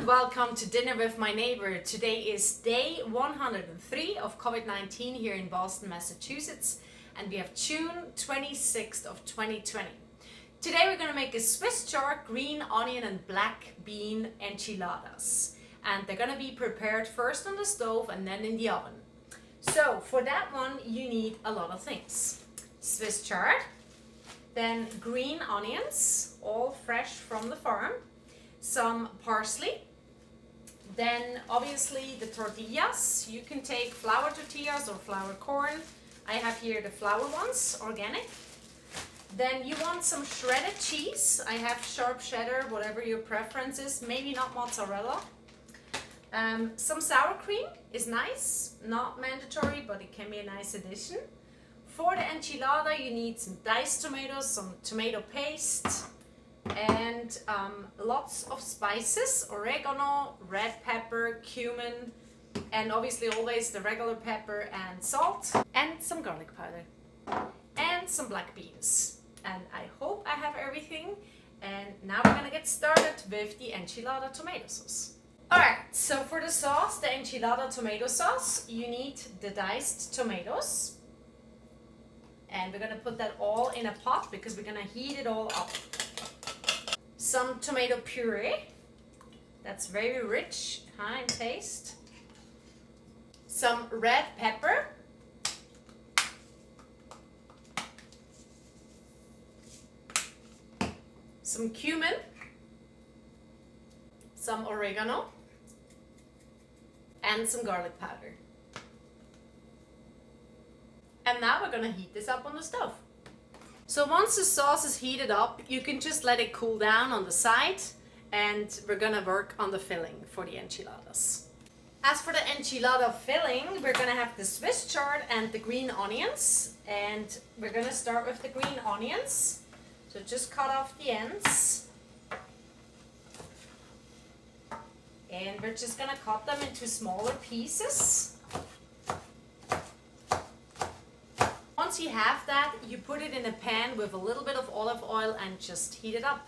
and welcome to Dinner with My Neighbor. Today is day 103 of COVID-19 here in Boston, Massachusetts, and we have June 26th of 2020. Today we're going to make a Swiss chard green onion and black bean enchiladas, and they're going to be prepared first on the stove and then in the oven. So for that one you need a lot of things. Swiss chard, then green onions, all fresh from the farm, some parsley, then obviously the tortillas. You can take flour tortillas or flour corn. I have here the flour ones, organic. Then you want some shredded cheese. I have sharp cheddar, whatever your preference is, maybe not mozzarella. Some sour cream is nice, not mandatory, but it can be a nice addition. For the enchilada you need some diced tomatoes, some tomato paste, and lots of spices: oregano, red pepper, cumin, and obviously always the regular pepper and salt, and some garlic powder, and some black beans. And I hope I have everything. And now we're gonna get started with the enchilada tomato sauce. Alright, so for the sauce, the enchilada tomato sauce, you need the diced tomatoes. And we're gonna put that all in a pot because we're gonna heat it all up. Some tomato puree, that's very rich, high in taste. Some red pepper. Some cumin. Some oregano. And some garlic powder. And now we're gonna heat this up on the stove. So once the sauce is heated up, you can just let it cool down on the side, and we're gonna work on the filling for the enchiladas. As for the enchilada filling, we're gonna have the Swiss chard and the green onions, and we're gonna start with the green onions. So just cut off the ends, and we're just gonna cut them into smaller pieces. Once you have that, you put it in a pan with a little bit of olive oil and just heat it up.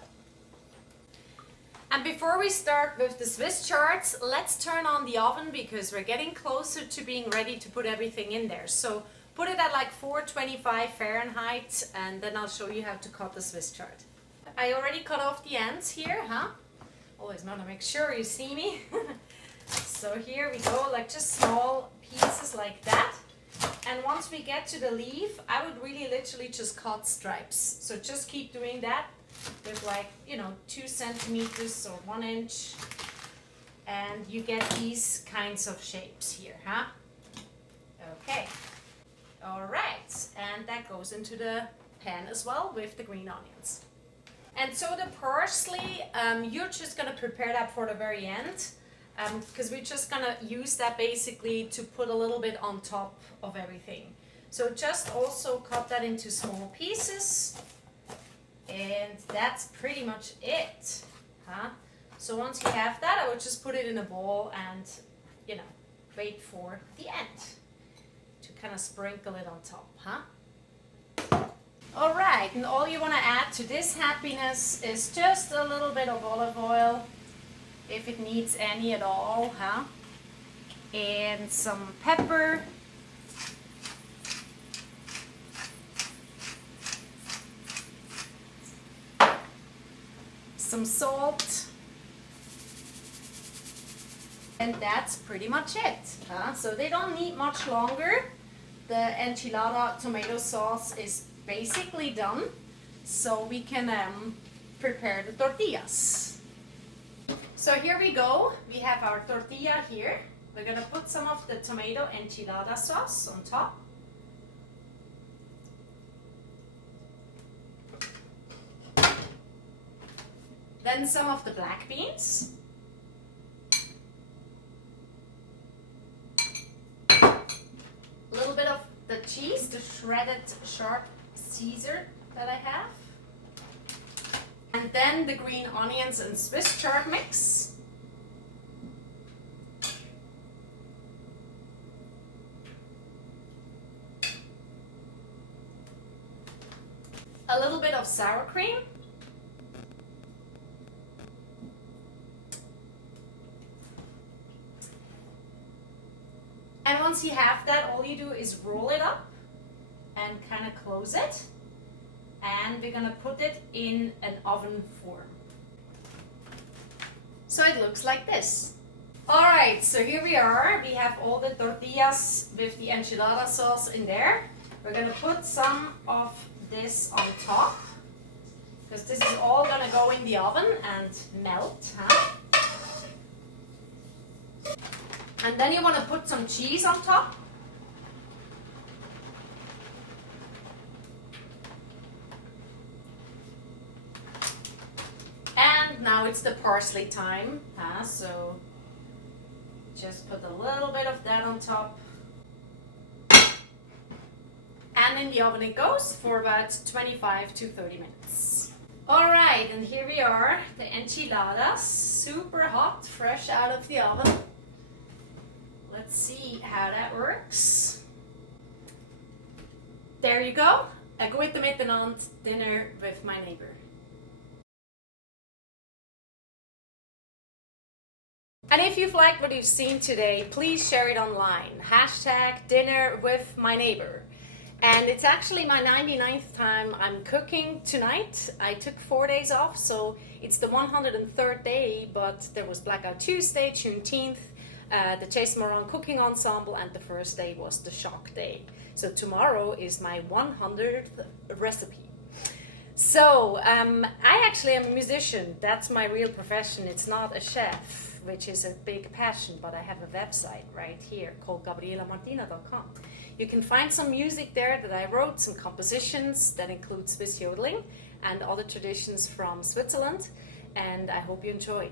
And before we start with the Swiss chards, let's turn on the oven because we're getting closer to being ready to put everything in there. So put it at like 425 Fahrenheit, and then I'll show you how to cut the Swiss chard. I already cut off the ends here, Always want to make sure you see me. So here we go, like just small pieces like that. And once we get to the leaf, I would really literally just cut stripes. So just keep doing that with 2 centimeters or 1 inch. And you get these kinds of shapes here, Okay. All right. And that goes into the pan as well with the green onions. And so the parsley, you're just going to prepare that for the very end. Because we're just gonna use that basically to put a little bit on top of everything. So just also cut that into small pieces, and that's pretty much it. So once you have that, I would just put it in a bowl and wait for the end to kind of sprinkle it on top. All right, and all you want to add to this happiness is just a little bit of olive oil, if it needs any at all, and some pepper, some salt, and that's pretty much it. So they don't need much longer. The enchilada tomato sauce is basically done, so we can prepare the tortillas. So here we go, we have our tortilla here. We're gonna put some of the tomato enchilada sauce on top. Then some of the black beans. A little bit of the cheese, the shredded sharp Caesar that I have. And then the green onions and Swiss chard mix. A little bit of sour cream. once you have that, all you do is roll it up and kind of close it. And we're gonna put it in an oven form. So it looks like this. All right, so here we are. We have all the tortillas with the enchilada sauce in there. We're gonna put some of this on top, because this is all gonna go in the oven and melt, huh? And then you wanna put some cheese on top. And now it's the parsley time, huh? So just put a little bit of that on top. And in the oven it goes for about 25 to 30 minutes. All right, and here we are, the enchiladas, super hot, fresh out of the oven. Let's see how that works. There you go. Goed miteinander, dinner with my neighbor. And if you've liked what you've seen today, please share it online. Hashtag dinner with my neighbor. And it's actually my 99th time I'm cooking tonight. I took 4 days off, so it's the 103rd day, but there was Blackout Tuesday, Juneteenth, the Chase Moran Cooking Ensemble, and the first day was the Shock Day. So tomorrow is my 100th recipe. So I actually am a musician. That's my real profession. It's not a chef, which is a big passion, but I have a website right here called gabrielamartina.com. You can find some music there that I wrote, some compositions that include Swiss yodeling and other traditions from Switzerland, and I hope you enjoy.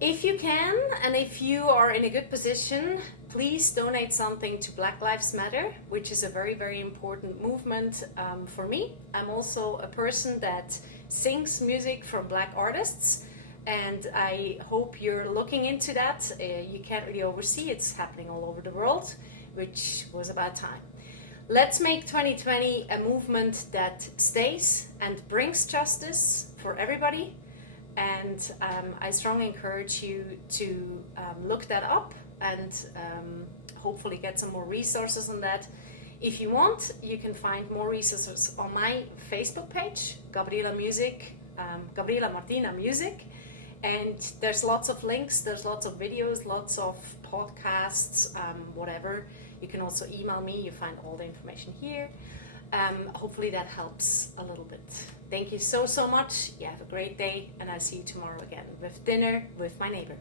If you can, and if you are in a good position, please donate something to Black Lives Matter, which is a very, very important movement for me. I'm also a person that sings music from Black artists, and I hope you're looking into that. You can't really oversee, it's happening all over the world, which was about time. Let's make 2020 a movement that stays and brings justice for everybody. And I strongly encourage you to look that up and hopefully get some more resources on that. If you want, you can find more resources on my Facebook page, Gabriela Music, Gabriela Martina Music. And there's lots of links, there's lots of videos, lots of podcasts, whatever. You can also email me, you find all the information here. Hopefully that helps a little bit. Thank you so much. You have a great day, and I'll see you tomorrow again with dinner with my neighbor.